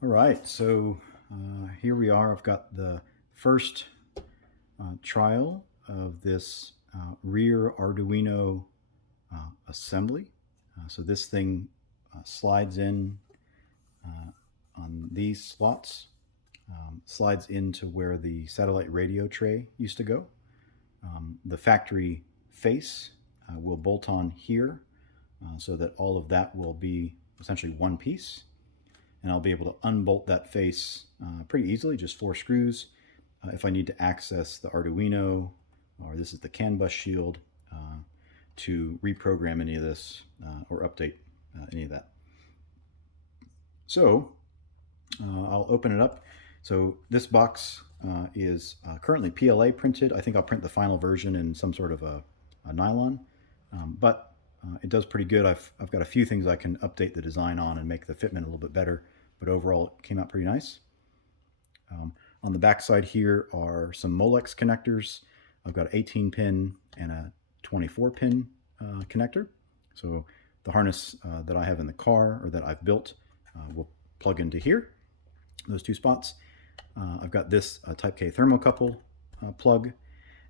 All right, so here we are. I've got the first trial of this rear Arduino assembly. So this thing slides in on these slots, slides into where the satellite radio tray used to go. The factory face will bolt on here so that all of that will be essentially one piece. And I'll be able to unbolt that face pretty easily, just 4 screws. If I need to access the Arduino, or this is the CAN bus shield, to reprogram any of this or update any of that. So I'll open it up. So this box is currently PLA printed. I think I'll print the final version in some sort of a nylon, but it does pretty good. I've got a few things I can update the design on and make the fitment a little bit better, but overall it came out pretty nice. On the back side here are some Molex connectors. I've got an 18 pin and a 24 pin connector. So the harness that I have in the car, or that I've built, will plug into here, those 2 spots. I've got this Type K thermocouple plug.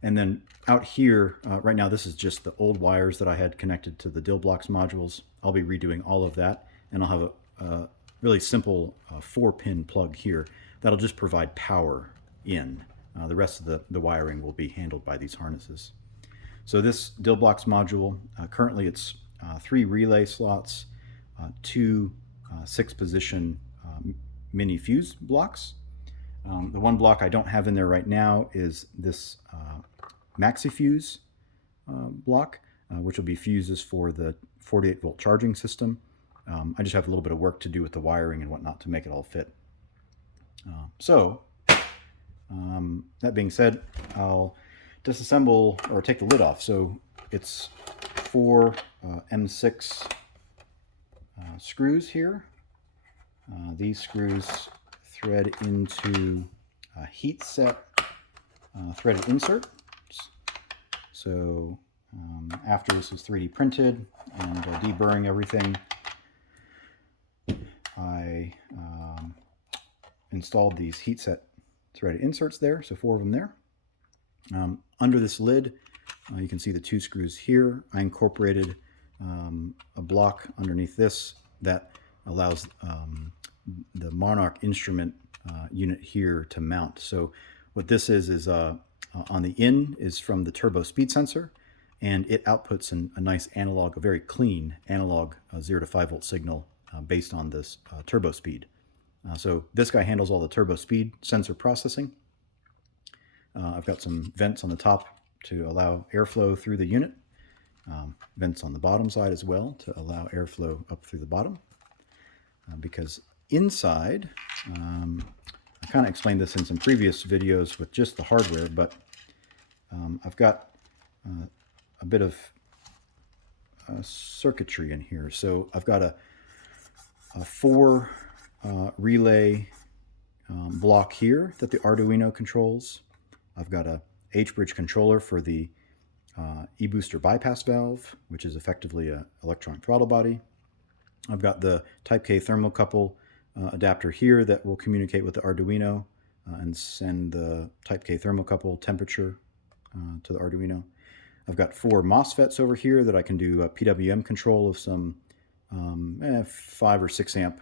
And then out here, right now, this is just the old wires that I had connected to the DIL blocks modules. I'll be redoing all of that, and I'll have a really simple 4-pin plug here that'll just provide power in. The rest of the wiring will be handled by these harnesses. So this DIL blocks module, currently it's 3 relay slots, 2 6-position mini fuse blocks. The one block I don't have in there right now is this Maxifuse block, which will be fuses for the 48-volt charging system. I just have a little bit of work to do with the wiring and whatnot to make it all fit. That being said, I'll disassemble or take the lid off. So it's 4 M6 screws here. These screws thread into a heat set threaded insert. So after this was 3D printed and deburring everything, I installed these heat set threaded inserts there, so 4 of them there. Under this lid, you can see the 2 screws here. I incorporated a block underneath this that allows the Monarch instrument unit here to mount. So what this is on the in is from the turbo speed sensor, and it outputs a nice analog, a very clean analog 0 to 5 volt signal based on this turbo speed. So this guy handles all the turbo speed sensor processing. I've got some vents on the top to allow airflow through the unit, vents on the bottom side as well to allow airflow up through the bottom. Because inside, I kind of explained this in some previous videos with just the hardware, but I've got a bit of circuitry in here. So I've got a 4 relay block here that the Arduino controls. I've got a H-bridge controller for the e-booster bypass valve, which is effectively an electronic throttle body. I've got the Type K thermocouple adapter here that will communicate with the Arduino and send the Type K thermocouple temperature to the Arduino. I've got 4 MOSFETs over here that I can do PWM control of some 5 or 6 amp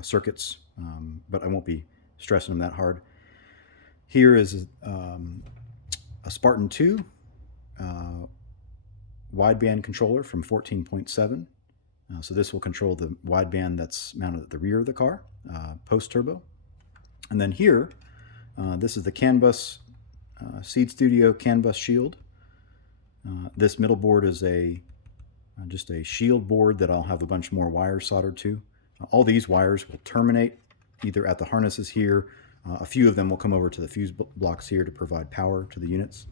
circuits, but I won't be stressing them that hard. Here is a Spartan 2 wideband controller from 14.7. So this will control the wideband that's mounted at the rear of the car, post-turbo. And then here, this is the CAN bus, Seed Studio CAN bus shield. This middle board is just a shield board that I'll have a bunch more wires soldered to. All these wires will terminate either at the harnesses here. A few of them will come over to the fuse blocks here to provide power to the units.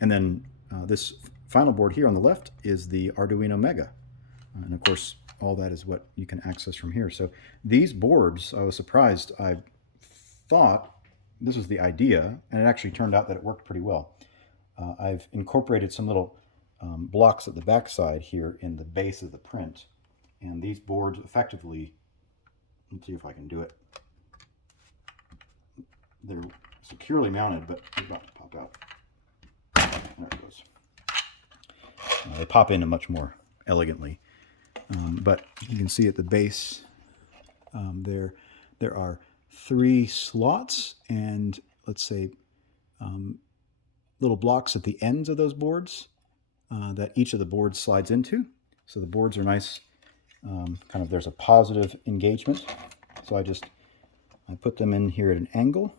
And then this final board here on the left is the Arduino Mega. And of course, all that is what you can access from here. So these boards, I was surprised. I thought this was the idea, and it actually turned out that it worked pretty well. I've incorporated some little blocks at the back side here in the base of the print. And these boards effectively Let's see if I can do it. They're securely mounted, but they're about to pop out. There it goes. They pop in much more elegantly. But you can see at the base, there are 3 slots and, let's say, little blocks at the ends of those boards that each of the boards slides into. So the boards are nice, kind of, there's a positive engagement. So I put them in here at an angle,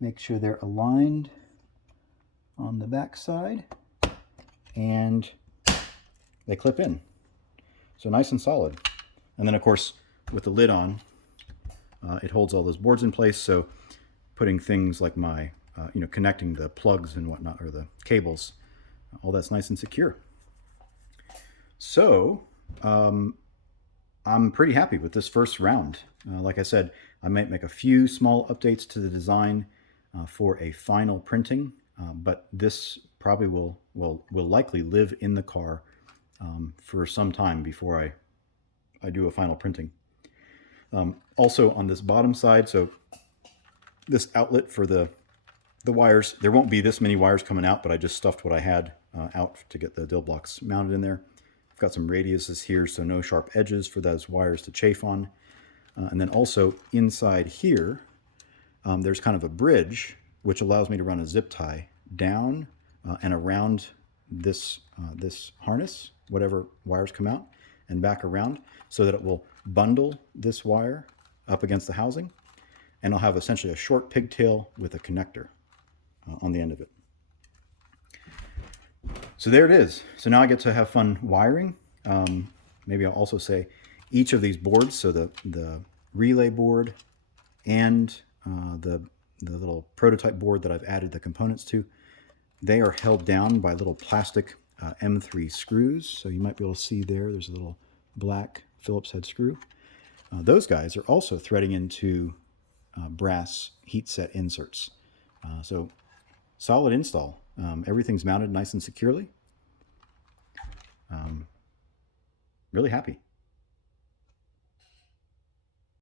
make sure they're aligned on the back side, and they clip in. So nice and solid. And then, of course, with the lid on, it holds all those boards in place. So putting things like my, connecting the plugs and whatnot, or the cables, all that's nice and secure. So I'm pretty happy with this first round. Like I said, I might make a few small updates to the design for a final printing, but this probably will likely live in the car for some time before I do a final printing. Also on this bottom side, so this outlet for the wires, there won't be this many wires coming out, but I just stuffed what I had out to get the dill blocks mounted in there. I've got some radiuses here, so no sharp edges for those wires to chafe on. And then also inside here, there's kind of a bridge, which allows me to run a zip tie down and around this harness, whatever wires come out, and back around, so that it will bundle this wire up against the housing, and I'll have essentially a short pigtail with a connector on the end of it. So there it is. So now I get to have fun wiring. Maybe I'll also say each of these boards, so the relay board and the little prototype board that I've added the components to, they are held down by little plastic M3 screws. So you might be able to see there's a little black Phillips head screw. Those guys are also threading into brass heat set inserts. So solid install. Everything's mounted nice and securely. Really happy.